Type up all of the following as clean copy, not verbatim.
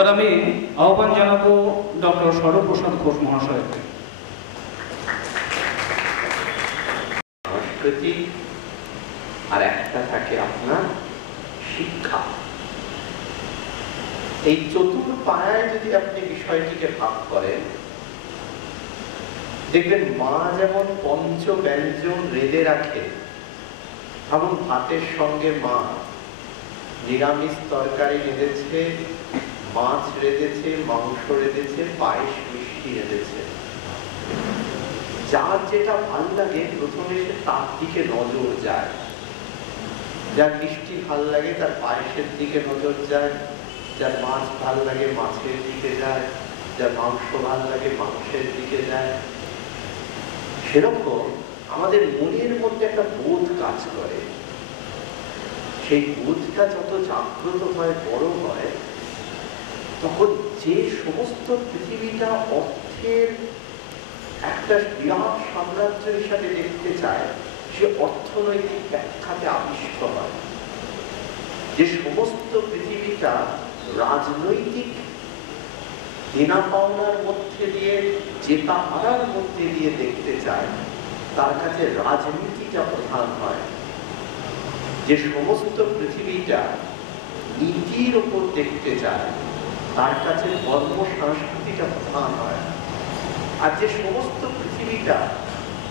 এবার আমি আহ্বান জানাবো ডক্টর সরপ্রসাদ ঘোষ মহাশয়কে। সংস্কৃতি আর একটা থাকে আপনার শিক্ষা। এই চতুর পায়ায় যদি আপনি বিষয়টিকে ভাগ করেন, দেখবেন মা যেমন পঞ্চ ব্যঞ্জন রেঁধে রাখে, এবং ভাতের সঙ্গে মা নিরামিষ তরকারি রেঁধেছে, মাছ রেঁধেছে, মাংস রেঁধেছে, পায়েস মিষ্টি রেঁধেছে। যার যেটা ভাল লাগে প্রথমে সে তার দিকে নজর যায়। যার মিষ্টি ভাল লাগে তার পায়েসের দিকে নজর যায়, যার মাছ ভাল লাগে মাছের দিকে যায়, যার মাংস ভাল লাগে মাংসের দিকে যায়। সেরকম আমাদের মনের মধ্যে একটা বোধ কাজ করে। সেই বোধটা যত জাগ্রত হয়, বড় হয়, তখন যে সমস্ত পৃথিবীটা অর্থের একটা বিরাট সাম্রাজ্য হিসাবে দেখতে চায়, সে অর্থনৈতিক ব্যাখ্যাতে আবিষ্ট হয়। যে সমস্ত পৃথিবীটা রাজনৈতিক দেনা পাওনার মধ্যে দিয়ে, জেতা হারার মধ্যে দিয়ে দেখতে চায়, তার কাছে রাজনীতিটা প্রধান হয়। যে সমস্ত পৃথিবীটা নীতির উপর দেখতে চায়, তার কাছে ধর্ম সংস্কৃতিটা প্রধান হয়। আর যে সমস্ত পৃথিবীটা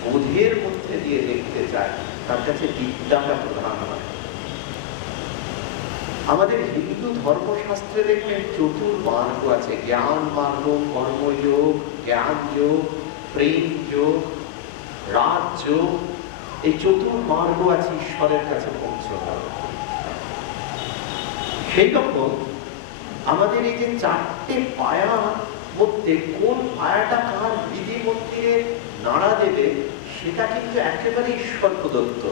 বোধের মধ্যে দিয়ে দেখতে চায়, তার কাছে বিদ্যাটা প্রধান হয়। আমাদের হিন্দু ধর্মশাস্ত্রে দেখবেন চতুর মার্গ আছে: জ্ঞান মার্গ, কর্মযোগ, জ্ঞান যোগ, প্রেম যোগ, রাজযোগ। এই চতুর মার্গ আছে ঈশ্বরের কাছে পৌঁছানোর। সেই রকম আমাদের এই যে চারটে পায়া মধ্যে কোন পায়াটা কার বিধি মন্দিরে নাড়া দেবে, সেটা কিন্তু একেবারে ঈশ্বর প্রদত্ত।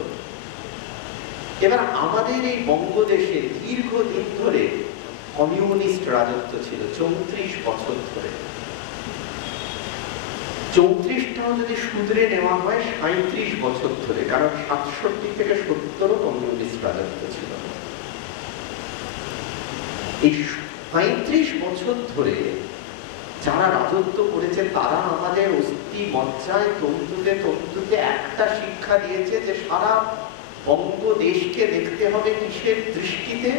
এবার আমাদের এই বঙ্গদেশে দীর্ঘদিন ধরে কমিউনিস্ট রাজত্ব ছিল, 34 বছর ধরে। 34টাও যদি শুধরে নেওয়া হয় 37 বছর ধরে, কারণ 67 থেকে 70 কমিউনিস্ট রাজত্ব ছিল। এই 35 বছর ধরে যারা রাজত্ব করেছে, তারা আমাদের অস্থি মজ্জায় তন্তুতে তন্তুতে একটা শিক্ষা দিয়েছে যে সারা বঙ্গদেশকে দেখতে হবে কিসের দৃষ্টিতে?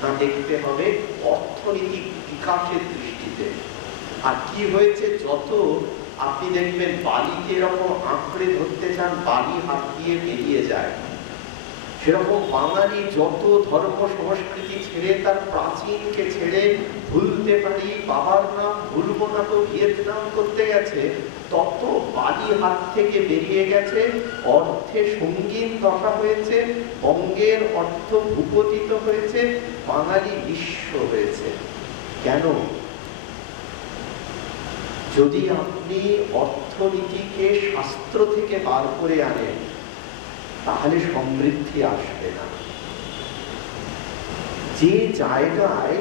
না, দেখতে হবে অর্থনৈতিক বিকাশের দৃষ্টিতে। আর কি হয়েছে, যত আপনি দেখবেন বালিকে এরকম আঁকড়ে ধরতে চান, বালি হাত দিয়ে বেরিয়ে যায়। সেরকম বাঙালি যত ধর্ম সংস্কৃতি ছেড়ে, তার প্রাচীনকে ছেড়ে, ভুলতে পারি বাবার নাম ভুলবো না তো ভিয়েতনাম করতে গেছে, তত বালি হাত থেকে বেরিয়ে গেছে, অর্থে সঙ্গীন দশা হয়েছে, বঙ্গের অর্থ ভূপতিত হয়েছে, বাঙালি বিশ্ব হয়েছে। কেন? যদি আপনি অর্থনীতিকে শাস্ত্র থেকে বার করে আনেন, তাহলে সমৃদ্ধি আসবে না। যে জায়গায়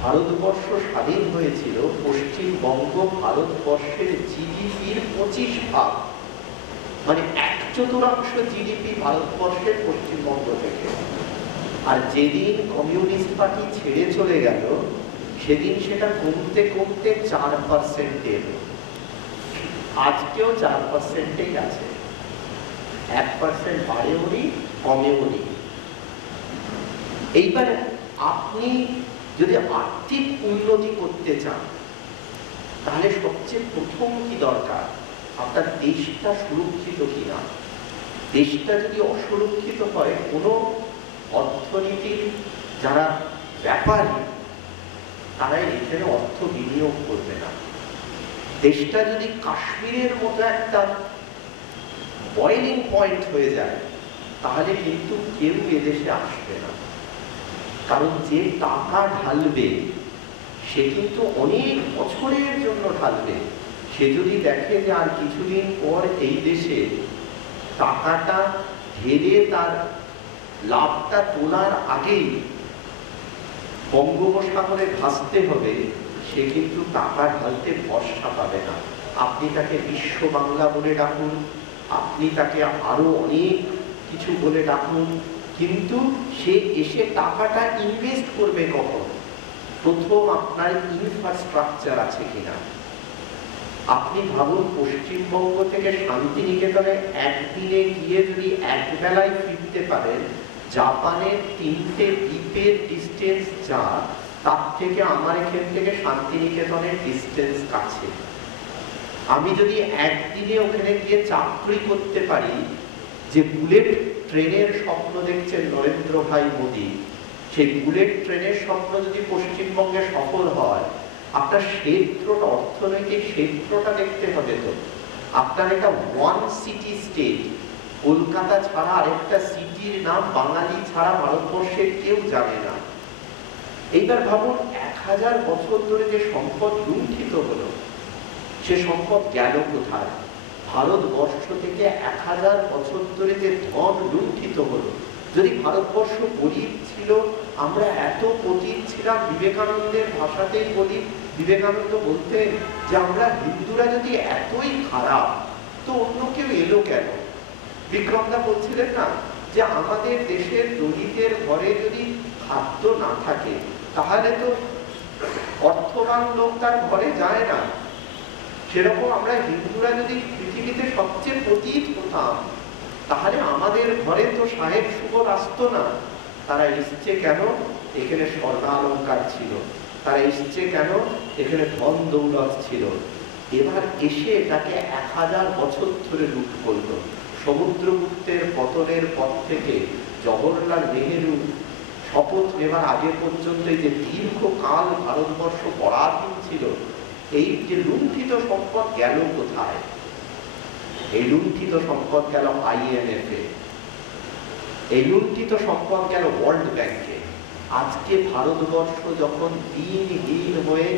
ভারতবর্ষ স্বাধীন হয়েছিল, পশ্চিমবঙ্গ ভারতবর্ষের জিডিপির 25%, মানে 1/4 জিডিপি ভারতবর্ষের পশ্চিমবঙ্গ থেকে। আর যেদিন কমিউনিস্ট পার্টি ছেড়ে চলে গেল, সেদিন সেটা কমতে কমতে 4%। আজকেও 4%ই আছে, 1% বাড়েও নি কমেও নি। এইবার আপনি যদি আর্থিক উন্নতি করতে চান, তাহলে সবচেয়ে প্রথম কি দরকার? আপনার দেশটা সুরক্ষিত কিনা। দেশটা যদি অসুরক্ষিত হয়, কোনো অর্থনীতির যারা ব্যাপারী, তারা এখানে অর্থ বিনিয়োগ করবে না। দেশটা যদি কাশ্মীরের মতো একটা বয়লিং পয়েন্ট হয়ে যায়, তাহলে কিন্তু কেউ এদেশে আসবে না। কারণ যে টাকা ঢালবে, সে কিন্তু অনেক বছরের জন্য ঢালবে। সে যদি দেখে যে আর কিছুদিন পর এই দেশে টাকাটা ঢেলে তার লাভটা তোলার আগেই বঙ্গোপসাগরে ভাসতে হবে, সে কিন্তু টাকা ঢালতে ভরসা পাবে না। আপনি তাকে বিশ্ব বাংলা বলে ডাকুন, আপনি তাকে আরো অনেক কিছু বলে ডাকুন, কিন্তু সে এসে টাকাটা ইনভেস্ট করবে কখন? প্রথম আপনার ইনফ্রাস্ট্রাকচার আছে কিনা। আপনি ভাবুন, পশ্চিমবঙ্গ থেকে শান্তিনিকেতনে একদিনে গিয়ে যদি একবেলায় ফিরতে পারেন, জাপানের 3টে দ্বীপের ডিস্টেন্স যা, তার থেকে আমার এখান থেকে শান্তিনিকেতনের ডিস্টেন্স কাছে। আমি যদি একদিনে ওখানে গিয়ে চাকরি করতে পারি, যে বুলেট ট্রেনের স্বপ্ন দেখছেন নরেন্দ্র ভাই মোদী, সেই বুলেট ট্রেনের স্বপ্ন যদি পশ্চিমবঙ্গে সফল হয়, আপনার ক্ষেত্রটা, অর্থনৈতিক ক্ষেত্রটা দেখতে হবে। তো আপনার এটা ওয়ান সিটি স্টেট, কলকাতা ছাড়া আরেকটা সিটির নাম বাঙালি ছাড়া ভারতবর্ষের কেউ জানে না। এইবার ভাবুন, 1000 বছর ধরে যে সম্পদ লুণ্ঠিত হলো, সে সম্পদ গেল কোথায়? ভারতবর্ষ থেকে 1000 বছর ধরে যে ধন লুণ্ঠিত হলো। যদি ভারতবর্ষ গরিব ছিল, আমরা এত পতিত ছিলাম, বিবেকানন্দের ভাষাতেই বলি, বিবেকানন্দ বলতেন যে আমরা হিন্দুরা যদি এতই খারাপ, তো অন্য কেউ এলো কেন? বিক্রমদা বলছিলেন না যে আমাদের দেশের দলিতের ঘরে যদি খাদ্য না থাকে, তাহলে তো অর্থবান লোক তার ঘরে যায় না। সেরকম আমরা হিন্দুরা যদি পৃথিবীতে সবচেয়ে পতিত হতাম, তাহলে আমাদের ঘরে তো সাহেব সুবোধ আসতো না। তারা এসছে কেন? এখানে স্বর্ণালঙ্কার ছিল। তারা এসছে কেন? এখানে ধন দৌলত ছিল। এবার এসে এটাকে 1000 বছর ধরে লুট করলো। সমুদ্রগুপ্তের পতনের পর থেকে জওহরলাল নেহেরু শপথ নেবার আগে পর্যন্ত এই যে দীর্ঘকাল ভারতবর্ষ পরাধীন ছিল, এই যে লুণ্ঠিত সম্পদ গেল কোথায়? এই লুণ্ঠিত সম্পদ গেল IMF এ, এই লুণ্ঠিত সম্পদ গেল ওয়ার্ল্ড ব্যাংকে। আজকে ভারতবর্ষ যখন দিনহীন হয়ে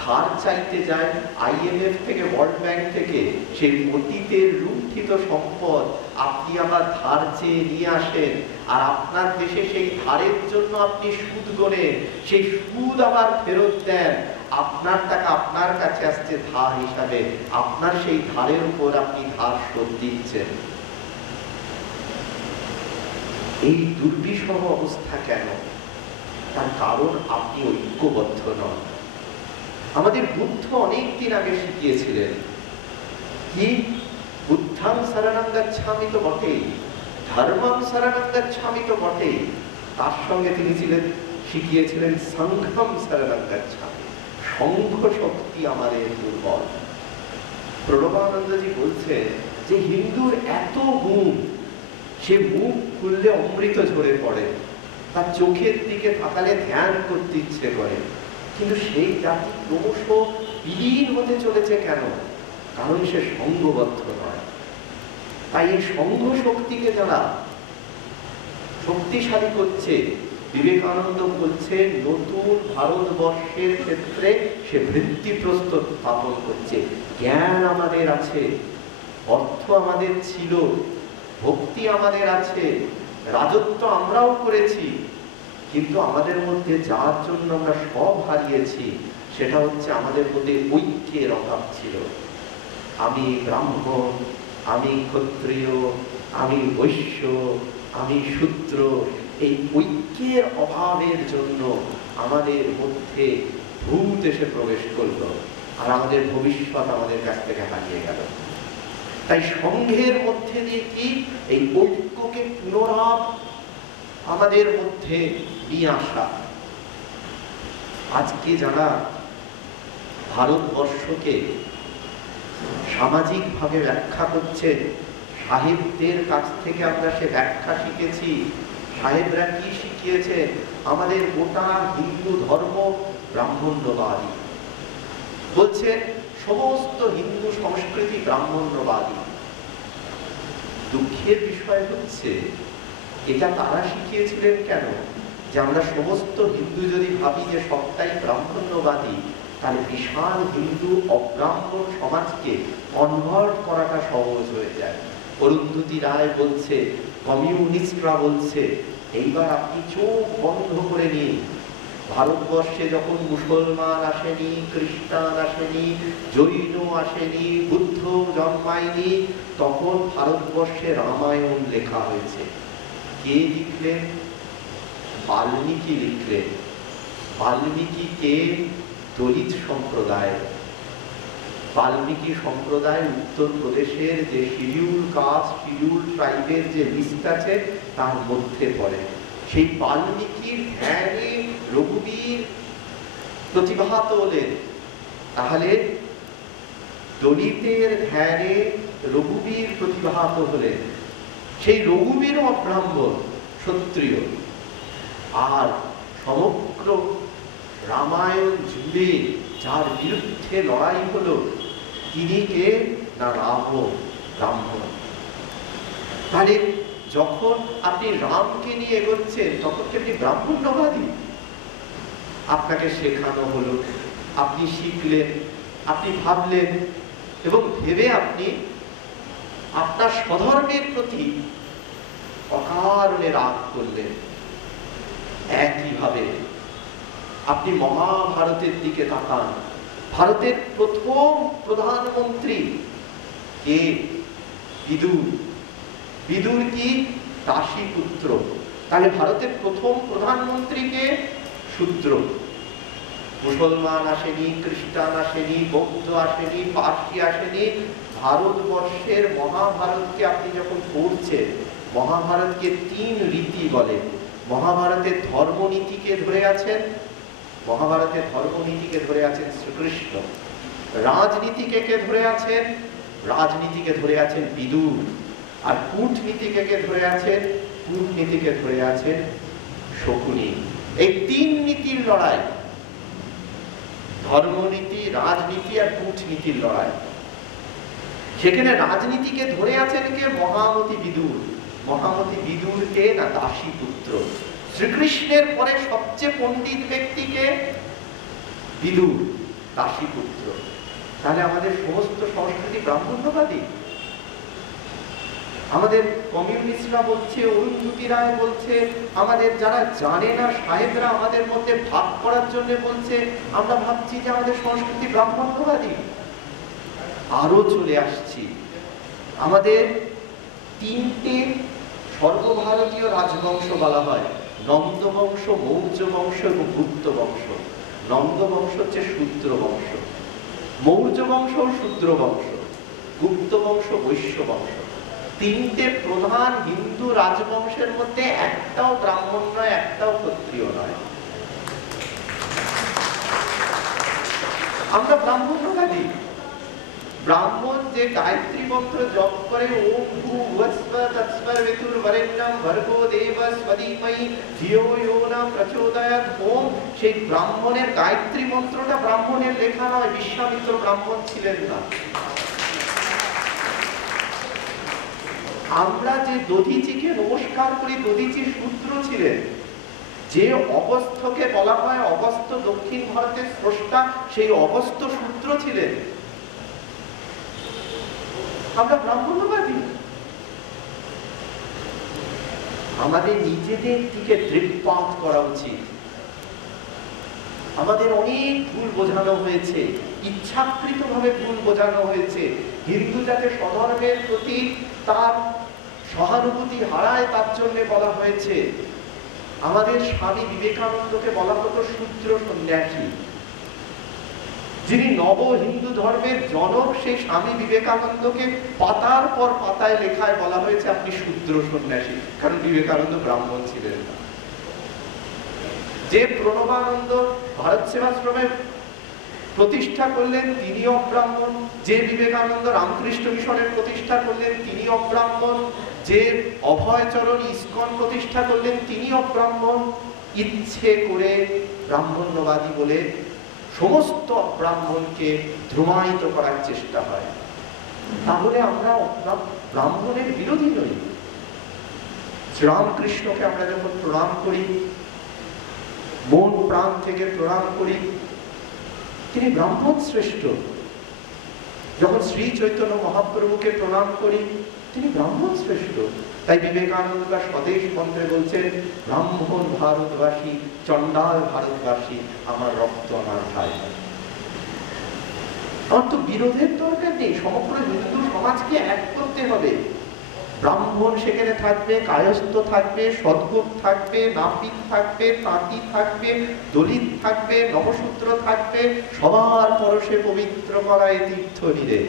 ধার চাইতে যায় IMF থেকে, ওয়ার্ল্ড ব্যাংক থেকে, সেই অতীতের লুণ্ঠিত সম্পদ আপনি আবার ধার চেয়ে নিয়ে আসেন, আর আপনার দেশে সেই ধারের জন্য আপনি সুদ গোনেন, সেই সুদ আবার ফেরত দেন। আপনার টাকা আপনার কাছে আসছে ধার হিসাবে, আপনার সেই ধারের উপর আপনি ধার শোধ দিচ্ছেন। এই দুর্বিষহ অবস্থা কেন? তার কারণ আপনি ঐক্যবদ্ধ নন। আমাদের বুদ্ধ অনেকদিন আগে শিখিয়েছিলেন কি, বুদ্ধাং শরণং গচ্ছামি তো বটেই, ধর্মং শরণং গচ্ছামি তো বটেই, তার সঙ্গে তিনি শিখিয়েছিলেন সংঘম শরণং গচ্ছামি, সংঘ শক্তি আমাদের দুর্বল। প্রণবানন্দজি বলছেন যে হিন্দুর এত গুণ, সে মুখ খুললে অমৃত ঝরে পড়ে, তার চোখের দিকে তাকালে ধ্যান করতে ইচ্ছে করে, কিন্তু সেই জাতি ক্রমশ বিলীন হতে চলেছে কেন? কারণ সে সংঘবদ্ধ নয়। তাই এই সংঘ শক্তিকে যারা শক্তিশালী করছে, বিবেকানন্দ বলছে নতুন ভারতবর্ষের ক্ষেত্রে সে ভিত্তিপ্রস্তর স্থাপন করছে। জ্ঞান আমাদের আছে, অর্থ আমাদের ছিল, ভক্তি আমাদের আছে, রাজত্ব আমরাও করেছি, কিন্তু আমাদের মধ্যে যার জন্য আমরা সব হারিয়েছি, সেটা হচ্ছে আমাদের মধ্যে ঐক্যের অভাব ছিল। আমি ব্রাহ্মণ, আমি ক্ষত্রিয়, আমি বৈশ্য, আমি শূদ্র, এই ঐক্যের অভাবের জন্য আমাদের মধ্যে ভূত এসে প্রবেশ করলো, আর আমাদের ভবিষ্যৎ আমাদের কাছ থেকে হারিয়ে গেল। তাই সংঘের মধ্যে দিয়ে কি এই ঐক্যকে পুনরায় আমাদের মধ্যে নিয়ে আসা। আজকে যারা ভারতবর্ষকে সামাজিকভাবে ব্যাখ্যা করছে, সাহেবদের কাছ থেকে আমরা সে ব্যাখ্যা শিখেছি। সাহেবরা কি শিখিয়েছে? আমাদের গোটা হিন্দু ধর্ম ব্রাহ্মণ্যবাদী, বলছে সমস্ত হিন্দু সংস্কৃতি ব্রাহ্মণ্যবাদী। দুঃখের বিষয় হচ্ছে এটা তারা শিখিয়েছিলেন কেন? যে আমরা সমস্ত হিন্দু যদি ভাবি যে সবটাই ব্রাহ্মণ্যবাদী, তাহলে বিশাল হিন্দু অব্রাহ্মণ সমাজকে কনভার্ট করাটা সহজ হয়ে যায়। অরুন্ধতী রায় বলছে, কমিউনিস্টরা বলছে, এইবার আপনি চোখ বন্ধ করে নিন। ভারতবর্ষে যখন মুসলমান আসেনি, খ্রিস্টান আসেনি, জৈন আসেনি, বুদ্ধ জন্মায়নি, তখন ভারতবর্ষে রামায়ণ লেখা হয়েছে। কে লিখলেন? বাল্মীকি লিখলেন। বাল্মীকিকে দলিত সম্প্রদায়, বাল্মীকি সম্প্রদায় উত্তরপ্রদেশের যে শিডিউল কাস্ট শিডিউল ট্রাইবের যে লিস্ট আছে তার মধ্যে পড়ে। সেই বাল্মীকির ধ্যানে রঘুবীর প্রতিভাত হলেন। তাহলে দলিতের ধ্যানে রঘুবীর প্রতিভাত হলেন। সেই রঘুবীরও ব্রাহ্মণ, ক্ষত্রিয়। আর সমগ্র রামায়ণ জুড়ে যার বিরুদ্ধে লড়াই হলো তিনি কে না রাবণ, ব্রাহ্মণ। তাহলে যখন আপনি রামকে নিয়ে এগোচ্ছেন তখন কি আপনি ব্রাহ্মণ্যবাদী? আপনাকে শেখানো হলো, আপনি শিখলেন, আপনি ভাবলেন এবং ভেবে আপনি আপনার স্বধর্মের প্রতি অকারণে রাগ করলেন। একইভাবে আপনি মহাভারতের দিকে তাকান। ভারতের প্রথম প্রধানমন্ত্রী কে? বিদুর। বিদুর কি? দাসী পুত্র। তাহলে ভারতের প্রথম প্রধানমন্ত্রী কে? শূদ্র। মুসলমান আসেনি, খ্রিস্টান আসেনি, বৌদ্ধ আসেনি, পার্সি আসেনি। ভারতবর্ষের মহাভারতকে আপনি যখন পড়ছেন, মহাভারতকে 3 রীতি বলে। মহাভারতের ধর্মনীতিকে ধরে আছেন, মহাভারতের ধর্মনীতিকে ধরে আছেন শ্রীকৃষ্ণ। রাজনীতিকে কে ধরে আছেন? রাজনীতিকে ধরে আছেন বিদুর। আর কূটনীতিকে কে ধরে আছেন? কূটনীতিকে ধরে আছেন শকুনি। এই 3 নীতির লড়াই, ধর্মনীতি, রাজনীতি আর কূটনীতির লড়াই। সেখানে রাজনীতিকে ধরে আছেন কে? মহামতি বিদুর। মহামতি বিদুর কে না? দাসী পুত্র। শ্রীকৃষ্ণের পরে সবচেয়ে পণ্ডিত ব্যক্তিকে? বিদুর, দাসী পুত্র। তাহলে আমাদের সমস্ত সংস্কৃতি ব্রাহ্মণ্যবাদী। আমাদের কমিউনিস্টরা বলছে, অরুন্ধতী রায় বলছে, আমাদের যারা জানে না সাহেবরা আমাদের মধ্যে ভাগ করার জন্য বলছে। আমরা ভাবছি যে আমাদের সংস্কৃতি ব্রাহ্মণ্যবাদী। আরো চলে আসছি, আমাদের 3টে সর্বভারতীয় রাজবংশ বলা হয়। নন্দ বংশ, মৌর্য বংশ এবং গুপ্ত বংশ। নন্দ বংশ হচ্ছে শূদ্র বংশ, মৌর্য বংশ শূদ্র বংশ, গুপ্ত বংশ বৈশ্য বংশ। 3টে প্রধান হিন্দু রাজবংশের মধ্যে একটাও ব্রাহ্মণ নয়, একটাও ক্ষত্রিয় নয়। আমরা ব্রাহ্মণ্যবাদী। ব্রাহ্মণ যে গায়ত্রী মন্ত্র জপ করে, ওম ভূর্ভুবস্ব তৎসবিতুর বরেণ্যং ভর্গো দেবস্য ধীমহি ধিয়ো ইয়ো ন প্রচোদয়াৎ, ওম, সেই ব্রাহ্মণের গায়ত্রী মন্ত্রটা ব্রাহ্মণের লেখা নয়। বিশ্বামিত্র ব্রাহ্মণ ছিলেন না। আমরা যে দধিচিকে নমস্কার করি, দধিচি শূদ্র ছিলেন। যে অগস্ত্যকে বলা হয় অগস্ত্য দক্ষিণ ভারতের স্রষ্টা, সেই অগস্ত্য শূদ্র ছিলেন। আমরা ব্রাহ্মণ্যবাদী। আমাদের নিজেদের দিকে দৃষ্টিপাত করা উচিত। আমাদের অনেক ভুল বোঝানো হয়েছে, ইচ্ছাকৃতভাবে ভুল বোঝানো হয়েছে। হিন্দু যাতে স্বধর্মের প্রতি তার সহানুভূতি হারায় তার জন্য বলা হয়েছে। আমাদের স্বামী বিবেকানন্দকে বলা হতো শূদ্র সন্ন্যাসী। যিনি নব হিন্দু ধর্মের জনক, সেই স্বামী বিবেকানন্দকে পাতার পর পাতায় লেখায় বলা হয়েছে আপনি শূদ্র সন্ন্যাসী, কারণ বিবেকানন্দ ব্রাহ্মণ ছিলেন না। যে প্রণবানন্দ ভারত সেবাশ্রমের প্রতিষ্ঠা করলেন তিনি অব্রাহ্মণ। যে বিবেকানন্দ রামকৃষ্ণ মিশনের প্রতিষ্ঠা করলেন তিনি অব্রাহ্মণ। যে অভয়চরণ ইস্কন প্রতিষ্ঠা করলেন তিনি অব্রাহ্মণ। ইচ্ছে করে ব্রাহ্মণ্যবাদী বলে সমস্ত ব্রাহ্মণকে ধ্রুমায়িত করার চেষ্টা হয়। তাহলে আমরা ব্রাহ্মণের বিরোধী নই। শ্রীরামকৃষ্ণকে আমরা যখন প্রণাম করি, মন প্রাণ থেকে প্রণাম করি, তিনি ব্রাহ্মণ শ্রেষ্ঠ। যখন শ্রী চৈতন্য মহাপ্রভুকে প্রণাম করি, তিনি ব্রাহ্মণ শ্রেষ্ঠ। তাই বিবেকানন্দ তার স্বদেশ মন্ত্রে বলছেন, ব্রাহ্মণ ভারতবাসী, চণ্ডাল ভারতবাসী, আমার রক্ত আমার ভাই। আমার তো বিরোধের দরকার নেই, সমগ্র হিন্দু সমাজকে এক করতে হবে। ব্রাহ্মণ সেখানে থাকবে, কায়স্থ থাকবে, সদ্গোপ থাকবে, নাপিত থাকবে, তাঁতি থাকবে, দলিত থাকবে, নবশূদ্র থাকবে, সবার পরশে পবিত্র করায় তীর্থ নিরে।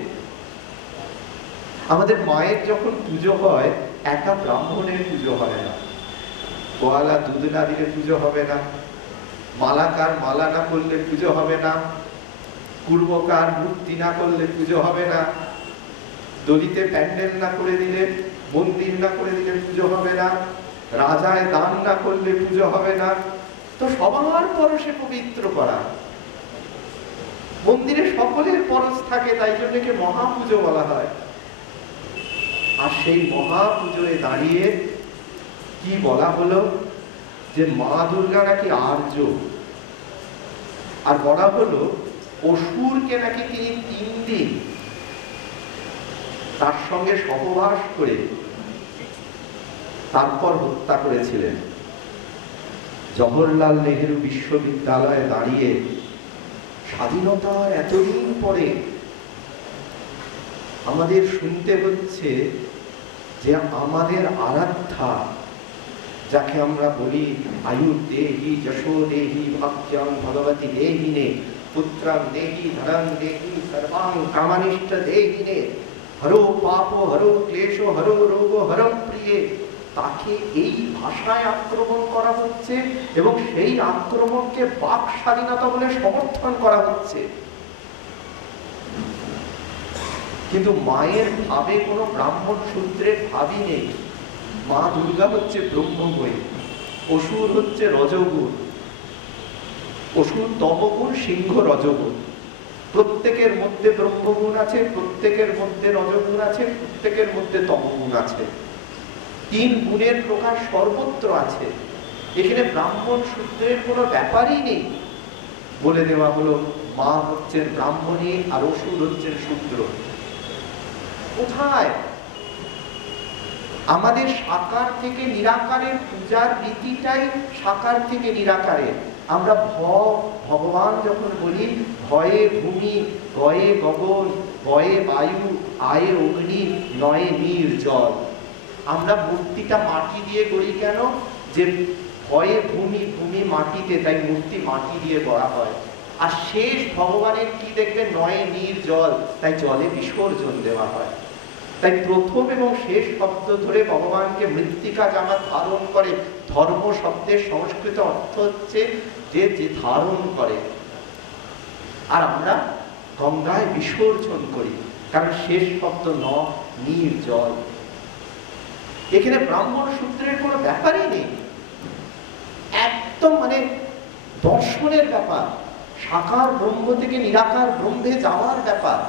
আমাদের মায়ের যখন পুজো হয়, একা ব্রাহ্মণের পুজো হয় না। গোয়ালা দুধ না দিলে পুজো হবে না, মালাকার মালা না করলে পুজো হবে না, পূর্বকার মূর্তি না করলে পুজো হবে না, দলিতে প্যান্ডেল না করে দিলে, মন্দির না করে দিলে পুজো হবে না, রাজায় দান না করলে পুজো হবে না। তো সবার পরশে পবিত্র করা, মন্দিরে সকলের পরশ থাকে, তাই জন্য কি মহাপুজো বলা হয়। আর সেই মহাপুজোয় দাঁড়িয়ে কি বলা হলো, যে মা দুর্গা নাকি আর্য, আর বলা হলো অসুরকে নাকি তিনি 3 দিন তার সঙ্গে সহবাস করে তারপর হত্যা করেছিলেন। জওহরলাল নেহেরু বিশ্ববিদ্যালয়ে দাঁড়িয়ে স্বাধীনতার এতদিন পরে আমাদের শুনতে হচ্ছে যে আমাদের আরাধ্যা, যাকে আমরা বলি আয়ু দেহি যশো দেহি ভাগ্যং ভগবতী দেহিনে পুত্রং দেহি ধনং দেহি সর্বাং কামানিষ্ঠ দেহিনে হরো পাপ হরো ক্লেশ হরো রোগ হরম প্রিয়ে, তাকে এই ভাষায় আক্রমণ করা হচ্ছে এবং সেই আক্রমণকে বাক স্বাধীনতা বলে সমর্থন করা হচ্ছে। কিন্তু মায়ের ভাবে কোনো ব্রাহ্মণ সূত্রের ভাবই নেই। মা দুর্গা হচ্ছে ব্রহ্মময়ী, অসুর হচ্ছে রজগুণ, অসুর তমগুণ, সিংহ রজগুণ। প্রত্যেকের মধ্যে ব্রহ্মগুণ আছে, প্রত্যেকের মধ্যে রজগুণ আছে, প্রত্যেকের মধ্যে তমগুণ আছে। 3 গুণের প্রকাশ সর্বত্র আছে। এখানে ব্রাহ্মণ সূত্রের কোনো ব্যাপারই নেই। বলে দেওয়া হলো মা হচ্ছেন ব্রাহ্মণী আর অসুর হচ্ছেন শূদ্র। কোথায়? আমাদের সাকার থেকে নিরাকারের পূজার রীতিটাই সাকার থেকে নিরাকারের। আমরা ভগবান যখন বলি, ভয়ে ভূমি, গয়ে গগন, বয়ে বায়ু, আয়ে অগ্নি, নয়ে নীর জল। আমরা মূর্তিটা মাটি দিয়ে গড়ি কেন? যে ভয়ে ভূমি, ভূমি মাটিতে, তাই মূর্তি মাটি দিয়ে গড়া হয়। আর শেষ ভগবানের কি দেখবে? নয়ে নীর জল, তাই জলে বিসর্জন দেওয়া হয়। তাই প্রথম এবং শেষ শব্দ ধরে ভগবানকে মৃত্তিকা জামা ধারণ করে। ধর্ম শব্দের সংস্কৃত অর্থ হচ্ছে যে যে ধারণ করে। আর আমরা গঙ্গায় বিসর্জন করি, কারণ শেষ শব্দ নীর জল। এখানে ব্রাহ্মণ সূত্রের কোনো ব্যাপারই নেই, একদম দর্শনের ব্যাপার, সাকার ব্রহ্ম থেকে নিরাকার ব্রহ্মে যাওয়ার ব্যাপার।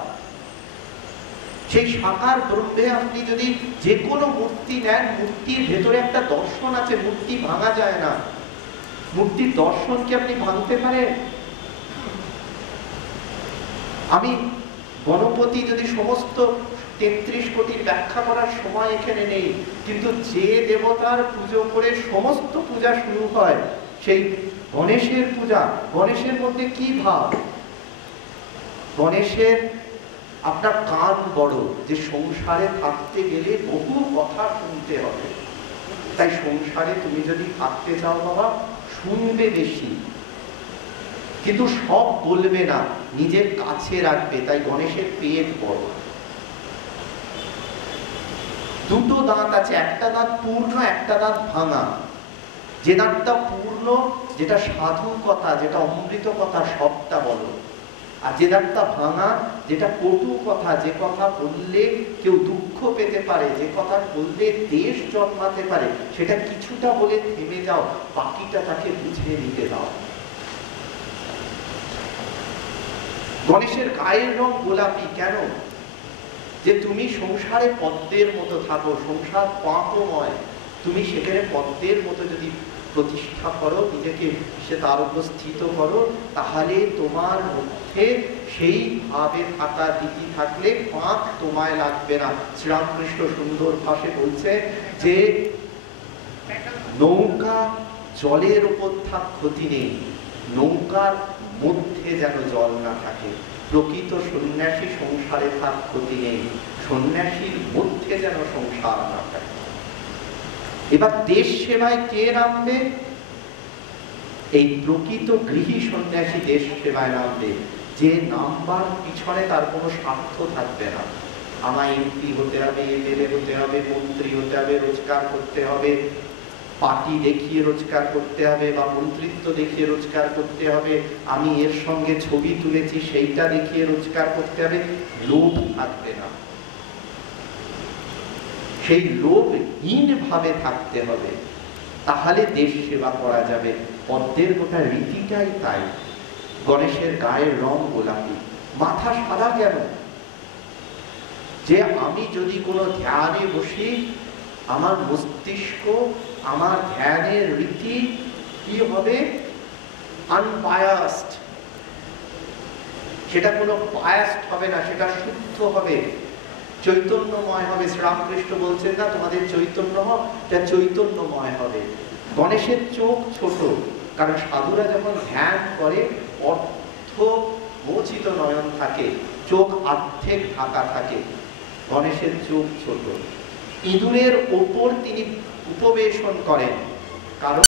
সেই সাকার ব্রহ্মে আপনি যদি যে কোনো মূর্তি নেন, মূর্তির ভেতরে একটা দর্শন আছে, মূর্তি ভাঙা যায় না। মূর্তির দর্শন কি আপনি ভাঙতে পারেন? আমি গণপতি যদি সমস্ত 33 কোটির ব্যাখ্যা করার সময় এখানে নেই, কিন্তু যে দেবতার পুজো করে সমস্ত পূজা শুরু হয়, সেই গণেশের পূজা। গণেশের মধ্যে কি ভাব? গণেশের আপনার কান বড়, যে সংসারে থাকতে গেলে বহু কথা শুনতে হবে। তাই সংসারে তুমি যদি থাকতে চাও বাবা, শুনবে বেশি, কিন্তু সব বলবে না, নিজের কাছে রাখবে। তাই গণেশের পেট বড়। 2টো দাঁত আছে, একটা দাঁত পূর্ণ, একটা দাঁত ভাঙা। যে দাঁতটা পূর্ণ, যেটা সাধু কথা, যেটা অমৃত কথা, সবটা বলো। আর যে দাঁতটা ভাঙা, যেটা কটু কথা, যে কথা বললে কেউ দুঃখ পেতে পারে, যে কথা বললে দেশ জন্মাতে পারে, সেটা কিছুটা বলে থেমে যাও, বাকিটা তাকে বুঝিয়ে নিতে দাও। গণেশের গায়ের রং গোলাপি কেন? যে তুমি সংসারে পদ্মের মতো থাকো, সংসার পাপময়, তুমি সেখানে পদ্মের মতো যদি প্রতিষ্ঠা করো, নিজেকে সে তার উপর স্থিত করো, তাহলে তোমার মধ্যে সেই ভাবে থাকা রীতি থাকলে পাপ তোমায় লাগবে না। শ্রীরামকৃষ্ণ সুন্দর ভাষে বলছে যে নৌকা জলের উপর থাক ক্ষতি নেই, নৌকার মধ্যে যেন জল না থাকে। প্রকৃত সন্ন্যাসী সংসারে থাক ক্ষতি নেই, সন্ন্যাসীর মধ্যে যেন সংসার না থাকে। এবার দেশ সেবায় কে নামবে? এই প্রকৃত গৃহী সন্ন্যাসী দেশ সেবায় নামবে, যে নামবার পিছনে তার কোনো স্বার্থ থাকবে না। আমায় এমপি হতে হবে, এমএলএ হতে হবে, মন্ত্রী হতে হবে, রোজগার করতে হবে, পার্টি দেখিয়ে রোজগার করতে হবে, বা মন্ত্রিত্ব দেখিয়ে রোজগার করতে হবে, আমি এর সঙ্গে ছবি তুলেছি সেইটা দেখিয়ে রোজগার করতে হবে। লোভ থাকবে না, সেই লোভহীন ভাবে থাকতে হবে, তাহলে দেশ সেবা করা যাবে। পদ্মের গোটা রীতিটাই তাই। গণেশের গায়ের রং গোলাপি, মাথা সাদা কেন? যে আমি যদি কোনো ধ্যানে বসি, আমার মস্তিষ্ক, আমার ধ্যানের রীতি কি হবে? আনবায়াসড। সেটা কোনো বায়াসড হবে না, সেটা শুদ্ধ হবে, চৈতন্যময় হবে। শ্রীরামকৃষ্ণ বলছেন না, তোমাদের চৈতন্য হোক, এটা চৈতন্যময় হবে। গণেশের চোখ ছোট, কারণ সাধুরা যখন ধ্যান করে অর্থ মোচিত নয়ন থাকে, চোখ অর্ধেক ঢাকা থাকে। গণেশের চোখ ছোট। ইঁদুরের ওপর তিনি উপবেশন করেন, কারণ